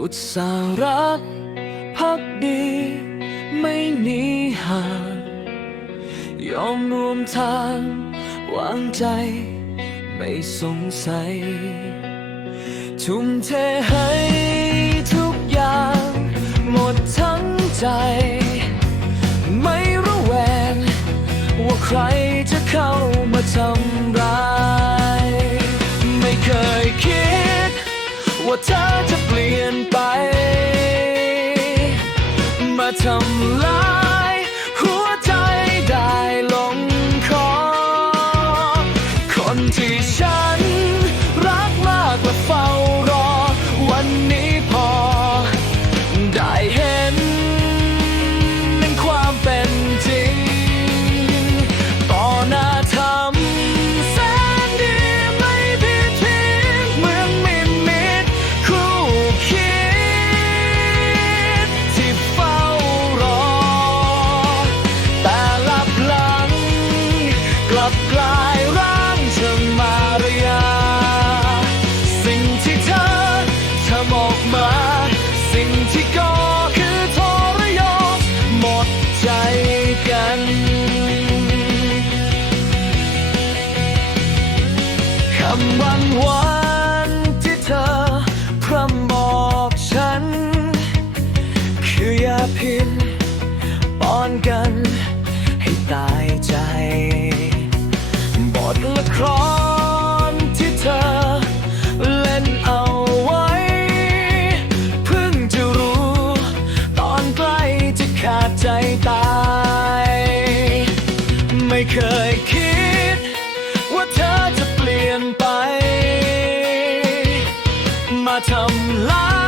อุตสารักพักดี ไม่หนีห่างยอมรวมทาง วางใจ ไม่สงสัย ทุ่มเทให้ทุกอย่าง หมดทั้งใจ ไม่ระแวง ว่าใครจะเข้ามาทำร้าย ว่าเธอจะเปลี่ยนไป มาทำลายหัวใจได้ลงคอ คนที่ฉันรักมากกว่าเฝ้า มออกมา สิ่งที่ก่อคือทรยศหมดใจกัน คำวันหวานที่เธอพร่ำบอกฉัน คือยาพิษปอนกัน ตาย ไม่เคยคิด ว่าเธอจะเปลี่ยนไป มาทำลาย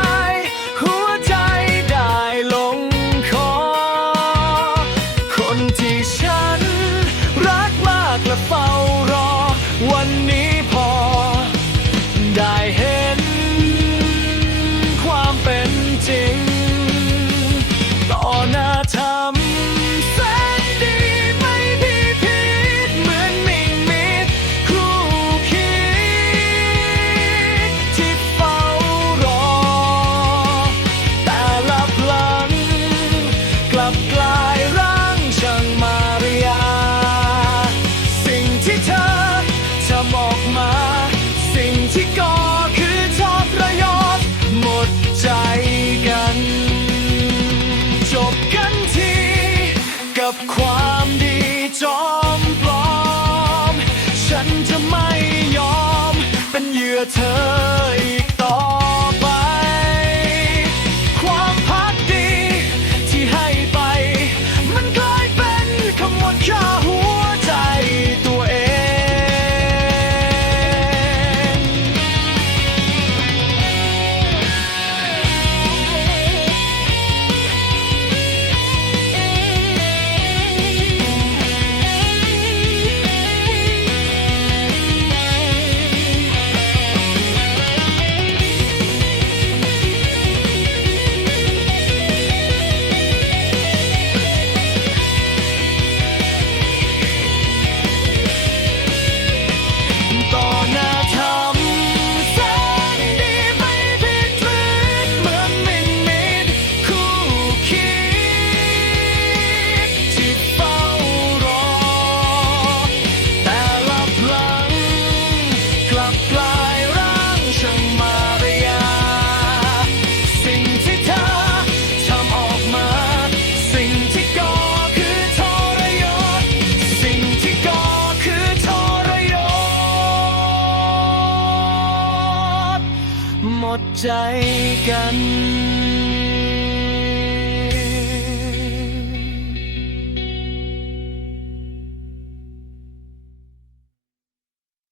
up quiet. ใจกัน